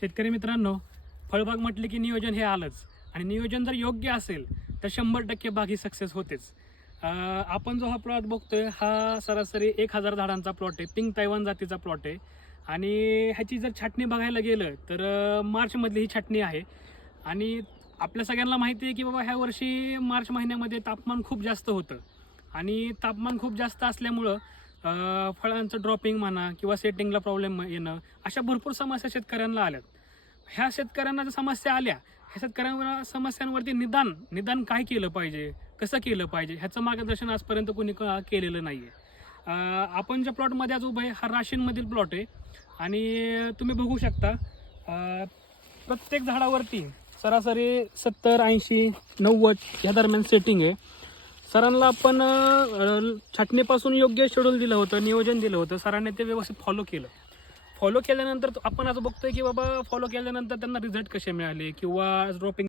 शेतकरी मित्रांनो फळबाग म्हटले की नियोजन हे आलंच. आणि नियोजन जर योग्य असेल तर शंभर टक्के बाग ही सक्सेस होतेच आपण जो हा प्लॉट बघतोय हा सरासरी एक हजार झाडांचा प्लॉट आहे पिंक तैवान जातीचा प्लॉट आहे. आणि ह्याची जर छाटणी बघायला गेलं तर मार्चमधली ही छाटणी आहे. आणि आपल्या सगळ्यांना माहिती आहे की बाबा ह्या वर्षी मार्च महिन्यामध्ये तापमान खूप जास्त होतं. आणि तापमान खूप जास्त असल्यामुळं फळांचं ड्रॉपिंग म्हणा किंवा सेटिंगला प्रॉब्लेम येणं अशा भरपूर समस्या शेतकऱ्यांना आल्यात. ह्या शेतकऱ्यांना ज्या समस्या आल्या ह्या शेतकऱ्यांवर समस्यांवरती निदान निदान काय केलं पाहिजे? कसं केलं पाहिजे? ह्याचं मार्गदर्शन आजपर्यंत कोणी केलेलं नाही आहे आपण ज्या प्लॉटमध्ये आज उभं आहे हा राशींमधील प्लॉट आहे. आणि तुम्ही बघू शकता प्रत्येक झाडावरती सरासरी सत्तर ऐंशी नव्वद या दरम्यान सेटिंग आहे. सरांना आपण छाटणीपासून योग्य शेड्यूल दिलं होतं नियोजन दिलं होतं. सरांनी ते व्यवस्थित फॉलो केलं. फॉलो केल्यानंतर आपण असं बघतोय की बाबा फॉलो केल्यानंतर त्यांना रिझल्ट कसे मिळाले? किंवा ड्रॉपिंग